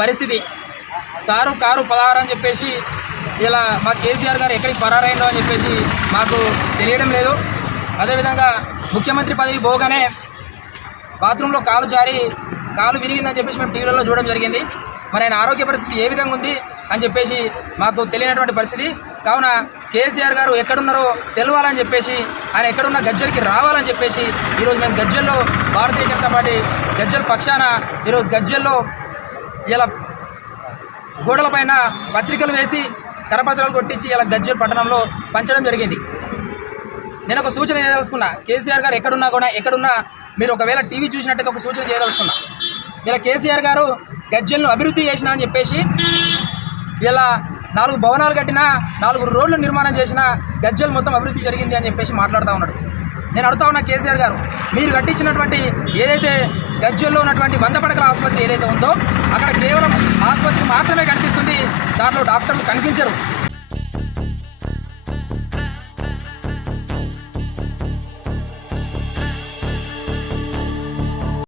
పరిస్థితి. Sir car పదహారు అని చెప్పేసి ఇలా మా కేసీఆర్ గారు ఎక్కడికి పరారైండో అని చెప్పేసి మాకు తెలియడం లేదు. అదేవిధంగా ముఖ్యమంత్రి పదవి పోగానే బాత్రూంలో కాలు జారి కాలు విరిగిందని చెప్పేసి మేము టీవీలలో చూడడం జరిగింది. మరి ఆయన ఆరోగ్య పరిస్థితి ఏ విధంగా ఉంది అని చెప్పేసి మాకు తెలియనటువంటి పరిస్థితి. కావున కేసీఆర్ గారు ఎక్కడున్నారో తెలవాలని చెప్పేసి ఆయన ఎక్కడున్న గజ్జలకి రావాలని చెప్పేసి ఈరోజు మేము గజ్జల్లో భారతీయ జనతా పార్టీ గజ్జల్ పక్షాన ఈరోజు గజ్జల్లో ఇలా గోడలపైన పత్రికలు వేసి కరపత్రాలు కొట్టించి ఇలా గజ్జూర్ పట్టణంలో పంచడం జరిగింది. నేను ఒక సూచన చేయదలుచుకున్నా. కేసీఆర్ గారు ఎక్కడున్నా కూడా ఎక్కడున్నా మీరు ఒకవేళ టీవీ చూసినట్టయితే ఒక సూచన చేయదలుచుకున్నా. ఇలా కేసీఆర్ గారు గజ్జల్ను అభివృద్ధి చేసిన అని చెప్పేసి ఇలా నాలుగు భవనాలు కట్టినా నాలుగు రోడ్లు నిర్మాణం చేసిన గజ్జలు మొత్తం అభివృద్ధి జరిగింది అని చెప్పేసి మాట్లాడుతూ ఉన్నాడు. నేను అడుగుతా ఉన్నా కేసీఆర్ గారు మీరు కట్టించినటువంటి ఏదైతే గజ్జల్లో ఉన్నటువంటి వంద పడకల ఆసుపత్రి ఏదైతే ఉందో అక్కడ కేవలం ఆసుపత్రి మాత్రమే కనిపిస్తుంది. దాంట్లో డాక్టర్లు కనిపించరు.